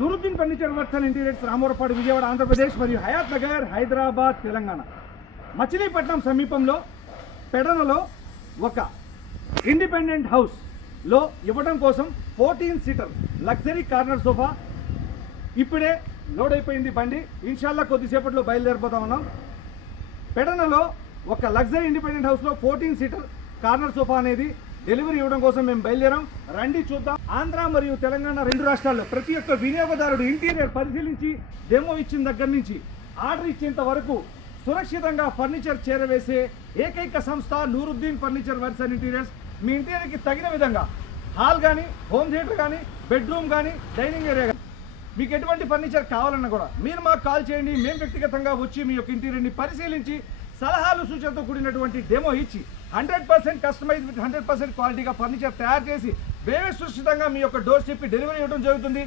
Nooruddin furniture works and interiors, Ramavarapadu, Vijayawada, Andhra Pradesh మరియు హయాత్ నగర్, హైదరాబాద్, తెలంగాణ. మచిలీపట్నం సమీపంలో పెడనలో ఒక ఇండిపెండెంట్ హౌస్లో ఇవ్వడం కోసం 14 సీటర్ లగ్జరీ కార్నర్ సోఫా ఇప్పుడే లోడ్ అయిపోయింది బండి. ఇన్షాల్లా కొద్దిసేపట్లో బయలుదేరిపోతా ఉన్నాం. పెడనలో ఒక లగ్జరీ ఇండిపెండెంట్ హౌస్లో 14 సీటర్ కార్నర్ సోఫా అనేది డెలివరీ ఇవ్వడం కోసం మేము బయలుదేరాం. రండి చూద్దాం. ఆంధ్ర మరియు తెలంగాణ 2 రాష్ట్రాల్లో ప్రతి ఒక్క వినియోగదారుడు ఇంటీరియర్ పరిశీలించి డెమో ఇచ్చిన దగ్గర నుంచి ఆర్డర్ ఇచ్చేంత వరకు సురక్షితంగా ఫర్నిచర్ చేరవేసే ఏకైక సంస్థ Nooruddin furniture works and interiors. మీ ఇంటీరియర్కి తగిన విధంగా హాల్ కానీ, హోమ్ థియేటర్ కానీ, బెడ్రూమ్ కానీ, డైనింగ్ ఏరియా కానీ మీకు ఎటువంటి ఫర్నిచర్ కావాలన్నా కూడా మీరు మాకు కాల్ చేయండి. మేము వ్యక్తిగతంగా వచ్చి మీ యొక్క ఇంటీరియర్ని పరిశీలించి సలహాలు సూచనతో కూడినటువంటి డెమో ఇచ్చి 100% కస్టమైజ్ విత్ 100% క్వాలిటీగా ఫర్నిచర్ తయారు చేసి మేమే సురక్షితంగా మీ యొక్క డోర్ స్టెప్ డెలివరీ ఇవ్వడం జరుగుతుంది.